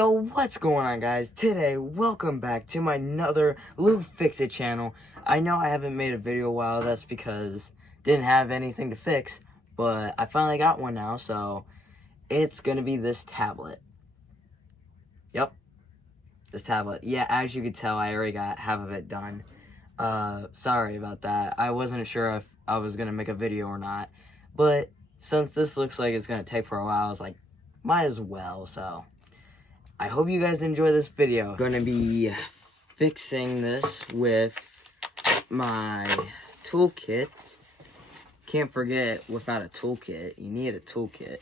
Yo, what's going on, guys? Today, welcome back to my another Luke Fix It channel. I know I haven't made a video in a while. That's because didn't have anything to fix, but I finally got one now, so it's gonna be this tablet. Yep, this tablet. Yeah, as you can tell, I already got half of it done. Sorry about that. I wasn't sure if I was gonna make a video or not, but since this looks like it's gonna take for a while, I was like, might as well, so. I hope you guys enjoy this video. I'm gonna be fixing this with my toolkit. Can't forget, without a toolkit, you need a toolkit.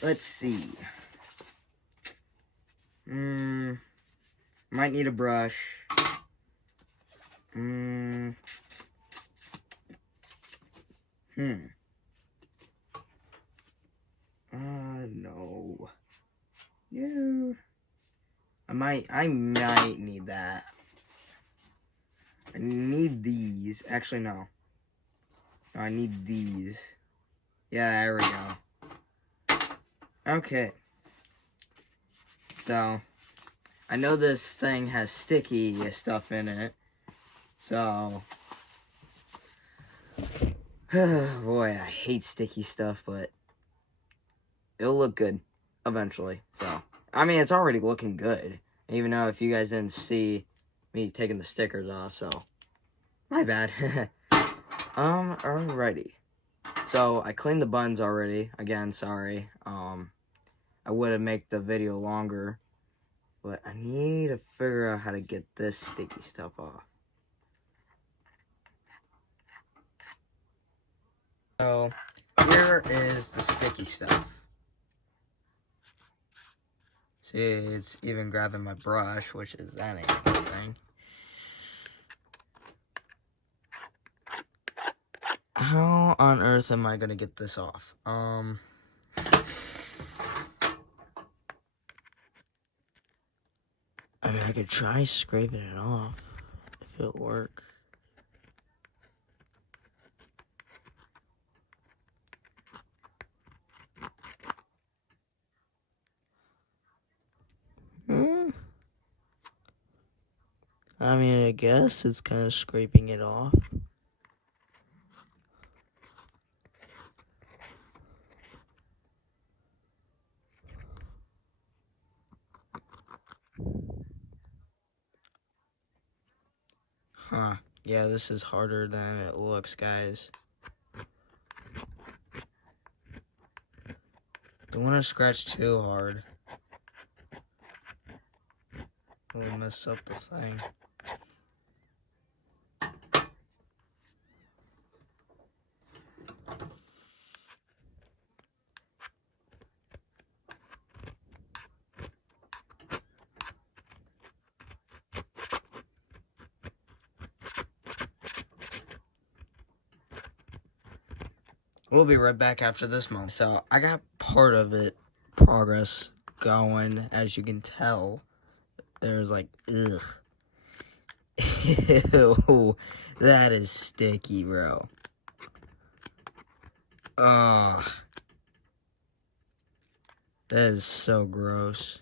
Let's see. Might need a brush. No. No. I might need that. I need these. Actually, no. I need these. Yeah, there we go. Okay. So, I know this thing has sticky stuff in it. So, boy, I hate sticky stuff, but it'll look good eventually. So, I mean, it's already looking good. Even though if you guys didn't see me taking the stickers off, so my bad. Alrighty. So I cleaned the buns already. Again, sorry. I would have made the video longer, but I need to figure out how to get this sticky stuff off. So here is the sticky stuff. See, it's even grabbing my brush, which is that ain't a good thing. How on earth am I gonna get this off? I mean, I could try scraping it off if it works. I mean, I guess it's kind of scraping it off. Huh. Yeah, this is harder than it looks, guys. Don't want to scratch too hard. It'll mess up the thing. We'll be right back after this moment. So, I got part of it, progress, going. As you can tell, there's like, ugh. Ew, that is sticky, bro. Ugh. That is so gross.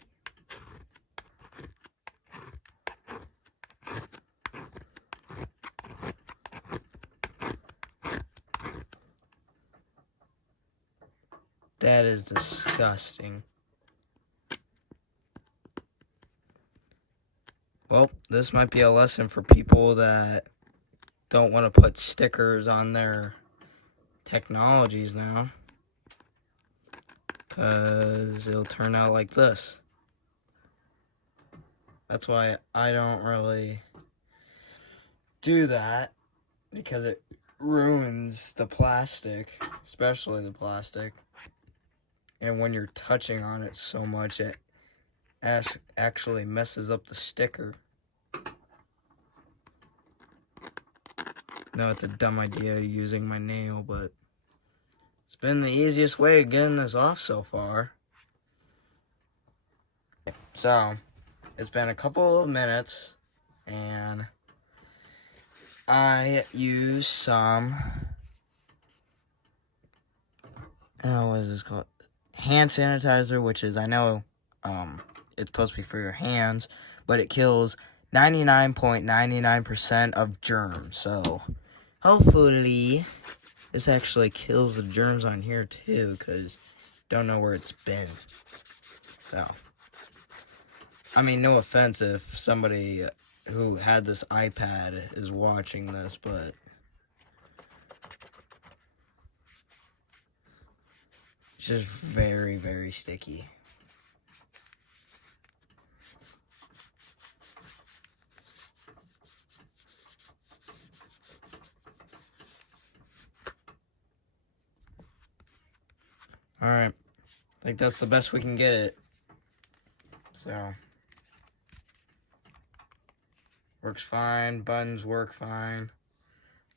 That is disgusting. Well, this might be a lesson for people that don't want to put stickers on their technologies now. Because it'll turn out like this. That's why I don't really do that. Because it ruins the plastic. Especially the plastic. And when you're touching on it so much, it actually messes up the sticker. No, it's a dumb idea using my nail, but it's been the easiest way of getting this off so far. So, it's been a couple of minutes, and I used some, what is this called? Hand sanitizer, which is, I know, it's supposed to be for your hands, but it kills 99.99% of germs. So hopefully this actually kills the germs on here too, because don't know where it's been. So, I mean, no offense if somebody who had this iPad is watching this, but it's just very, very sticky. Alright, I think that's the best we can get it. So, works fine, buttons work fine.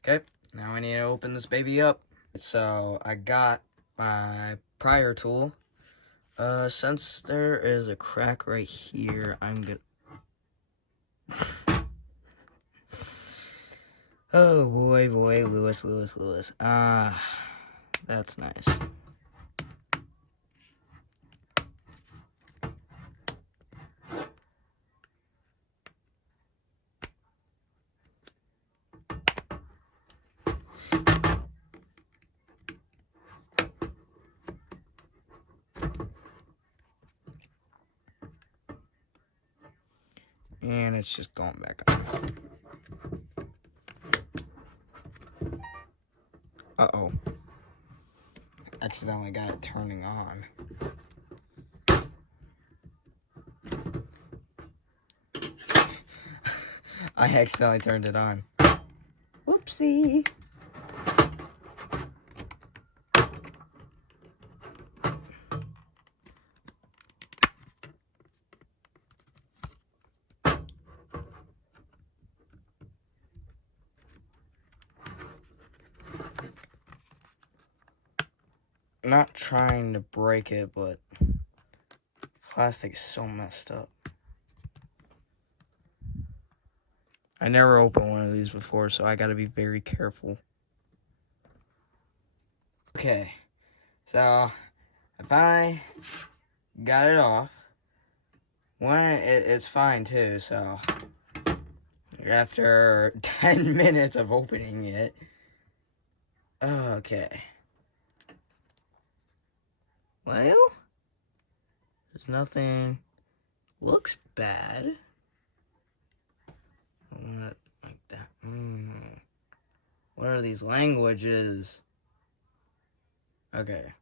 Okay, now I need to open this baby up. So, I got my prior tool. Since there is a crack right here, I'm gonna... Oh boy, Lewis. That's nice. And it's just going back on. Uh-oh. Accidentally got it turning on. I accidentally turned it on. Whoopsie. Not trying to break it, but plastic is so messed up. I never opened one of these before, so I gotta be very careful. Okay, so if I got it off, it's fine too, so after 10 minutes of opening it, okay. Well, there's nothing, looks bad. What, like that, What are these languages? Okay.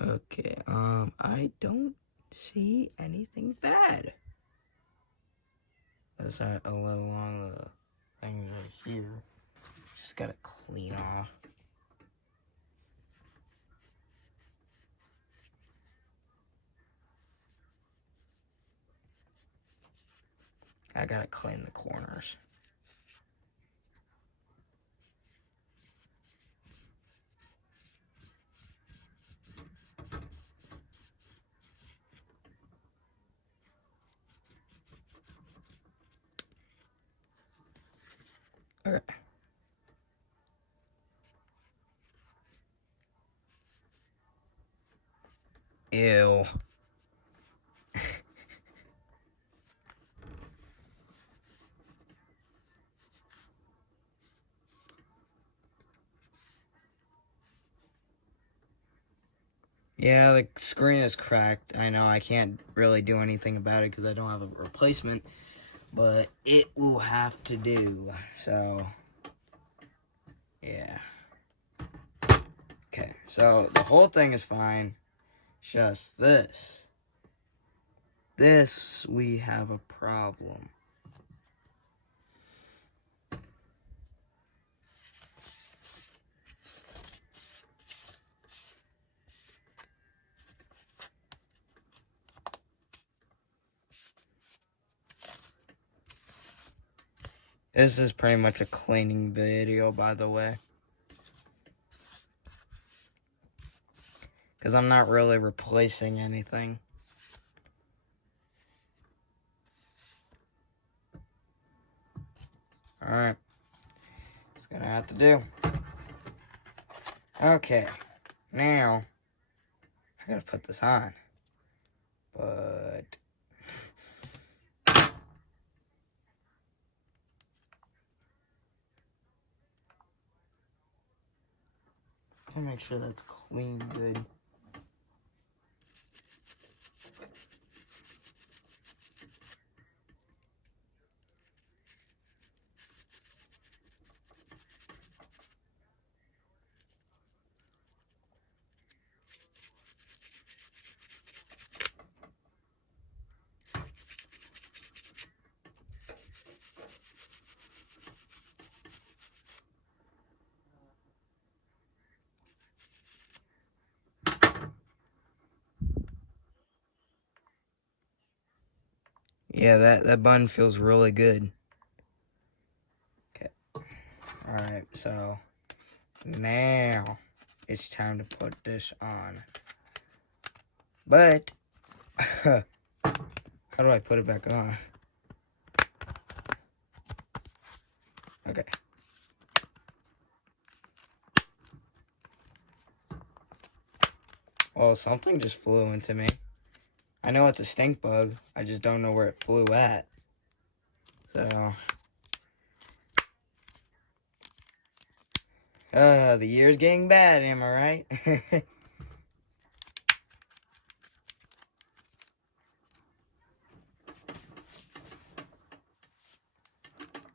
Okay, I don't see anything bad. Let's add a little along the things right here. Just gotta clean off. I gotta clean the corners. Okay. Ew. Yeah, the screen is cracked. I know I can't really do anything about it because I don't have a replacement, but it will have to do. So, yeah. Okay, so the whole thing is fine. Just this. This, we have a problem. This is pretty much a cleaning video, by the way. Because I'm not really replacing anything. Alright. It's gonna have to do. Okay, now I gotta put this on, but I'll make sure that's clean good. Yeah, that bun feels really good. Okay. Alright, so now it's time to put this on. But how do I put it back on? Okay. Well, something just flew into me. I know it's a stink bug. I just don't know where it flew at. So, the year's getting bad, am I right?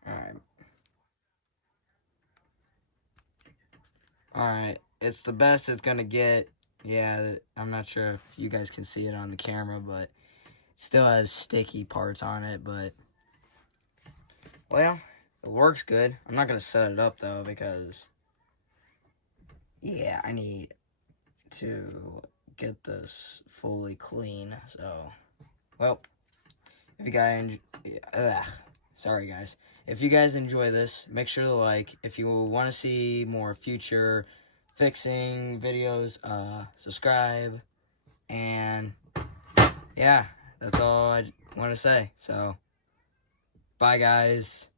Alright. Alright. It's the best it's gonna get. Yeah, I'm not sure if you guys can see it on the camera, but it still has sticky parts on it, but well, it works good. I'm not gonna set it up though because yeah, I need to get this fully clean. So, well, if you guys, sorry guys. If you guys enjoy this, make sure to like. If you want to see more future fixing videos, subscribe. And yeah, that's all I want to say. So, bye guys.